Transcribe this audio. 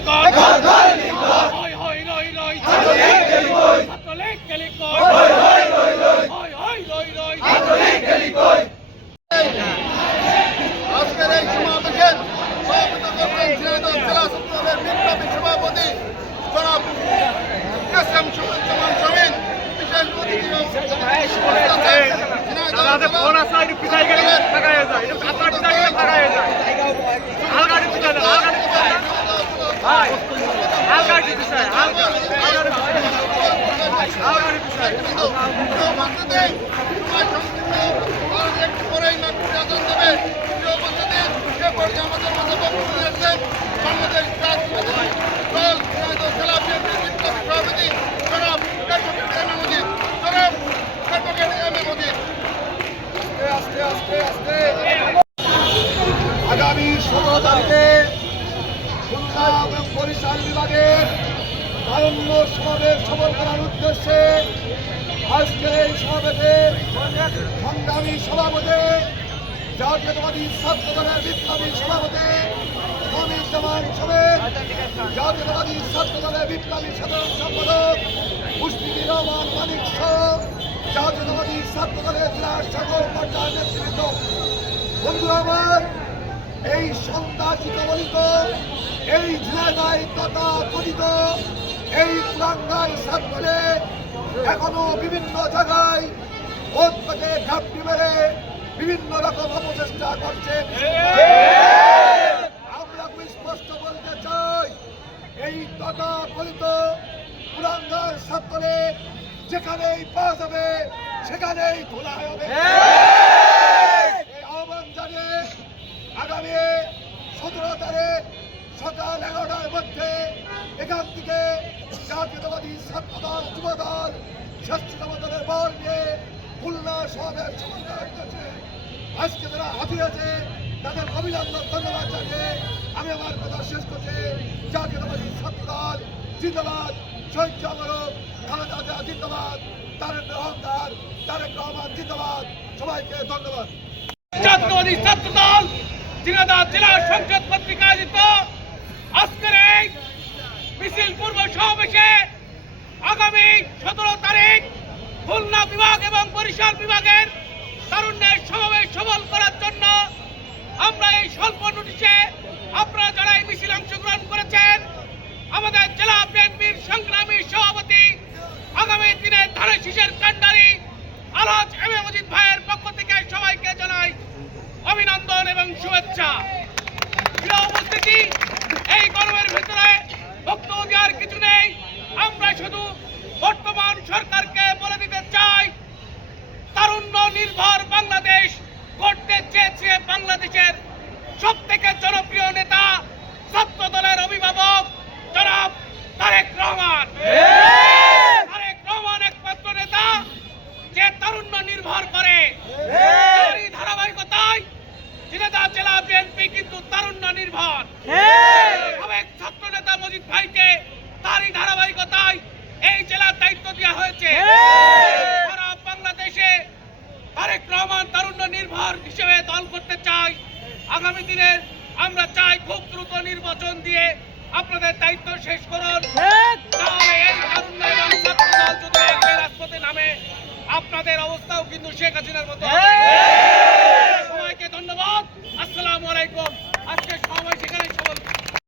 Boycott হয় হয় রই রই ছাত্রলীগ গেলি কই হয় হয় রই রই আজকের এই সমাবেশের সভাপতি করবেন ঝিনাইদহ জেলা ছাত্রদলের বিপ্লবী সভাপতি জনাব কাসেম জামান শামীম বিশেষ অতিথি দাদা ফোন আসা একটু পিছাই গেলে টাকা হয়ে যায় একটু কাতার পিছাই গেলে টাকা হয়ে যায় আলগাড়ি পিছাই দেন আলগাড়ি পিছাই দেন ভাই আলগাড়ি পিছাই আলগাড়ি আলগাড়ি পিছাই একটু পরেই নাগপুরে আদান দেবে প্রিয় উপস্থিতি সে পর্যায়ে আমাদের মাঝে বক্তব্য দিয়েছেন বাংলাদেশ জাতীয়তাবাদী দল ঝিনাইদহ জেলা বিএনপির বিপ্লবী সভাপতি জনাব অ্যাডভোকেট এম এ মজিদ জনাব অ্যাডভোকেট এম এ মজিদ আস্তে আস্তে আস্তে আগামী ষোলো তারিখে খুলনা এবং বরিশাল বিভাগের তারুণ্য সমাবেশ সফল করার উদ্দেশ্যে আজকের এই সমাবেশে সংগ্রামী সভাপতি, জাতীয়তাবাদী ছাত্র দলের বিপ্লবী সভাপতি অমিত জামান সমেত জাতীয়তাবাদী ছাত্র দলের বিপ্লবী সাধারণ সম্পাদক মুশফিকুর রহমান মানিক সহ জাতীয়তাবাদী ছাত্র দলের জেলার সকল পর্যায়ের নেতৃবৃন্দ। বন্ধু আমার, এই সন্ত্রাসী কবলিত, এই ঝিনাইদাই তথা কথিত এই কুলাঙ্গার ছাত্রে এখনও বিভিন্ন জায়গায় ভোট থেকে ঘাপটি মেরে বিভিন্ন রকম অপচেষ্টা করছে। আমরা খুব স্পষ্ট বলতে চাই, এই তথা কথিত কুলাঙ্গার ছাত্রে যেখানেই পাওয়া যাবে, সেখানেই খোলা হবে। আহ্বান জানিয়ে আগামী সতেরো তারিখ সকাল এগারোটার মধ্যে এখান থেকে জাতীয়তাবাদী ছাত্র দল যুব দল বল নিয়ে খুলনা সমাবেশ আজকে যারা আছে তাদের অভিনন্দন, ধন্যবাদ জানিয়ে আমি আমার কথা শেষ করছি। জাতীয়তাবাদী ছাত্র দল জিন্দাবাদ, শহীদ জামরক খালেদা জিয়া জিন্দাবাদ, তারেক রহমান তারেক রহমান জিন্দাবাদ। সবাইকে ধন্যবাদ। জাতীয়বাদী ছাত্র দল ঝিনাইদহ জেলা সংসদ কর্তৃক আয়োজিত আজকের এই মিছিল পূর্ব সমাবেশে আগামী সতেরো তারিখ খুলনা বিভাগ এবং বরিশাল বিভাগের তারুণ্যের সমাবেশ সফল করার জন্য আমরা এই স্বল্প নোটিশে আপনারা যারা এই মিছিল অংশগ্রহণ করেছেন, আমাদের জেলা বিএনপির সংগ্রামী সভাপতি, আগামী দিনে ধানের শীষের কান্ডারি আলহাজ এম এ মজিদ ভাইয়ের পক্ষ থেকে সবাইকে জানাই অভিনন্দন এবং শুভেচ্ছা। উপস্থিতি দেওয়ার কিছু নেই। আমরা শুধু বর্তমান সরকারকে বলে দিতে চাই তারুণ্য নির্ভর বাংলাদেশ করতে চেয়েছে বাংলাদেশের সব থেকে জনপ্রিয় নেতা ছাত্র দলের অভিভাবক জনাব তারেক রহমান। তারেক রহমান একমাত্র নেতা যে তারুণ্য নির্ভর করে। ধারাবাহিকতায় জেলা বিএনপি কিন্তু তারুণ্য নির্ভর। সাবেক ছাত্র নেতা মজিদ ভাইকে তারই ধারাবাহিকতায় এই জেলার দায়িত্ব দেওয়া হয়েছে। সারা বাংলাদেশে তারেক রহমান তারুণ্য নির্ভর হিসেবে দল করতে চাই। আগামী দিনে আমরা চাই খুব দ্রুত নির্বাচন দিয়ে আপনাদের দায়িত্ব শেষ করুন। তাহলে এই তারুণ্য এবং ছাত্র দল যদি একই রাজপথে নামে আপনাদের অবস্থাও কিন্তু শেখ হাসিনার মতো সবাইকে ধন্যবাদ। আসসালামু আলাইকুম। আজকে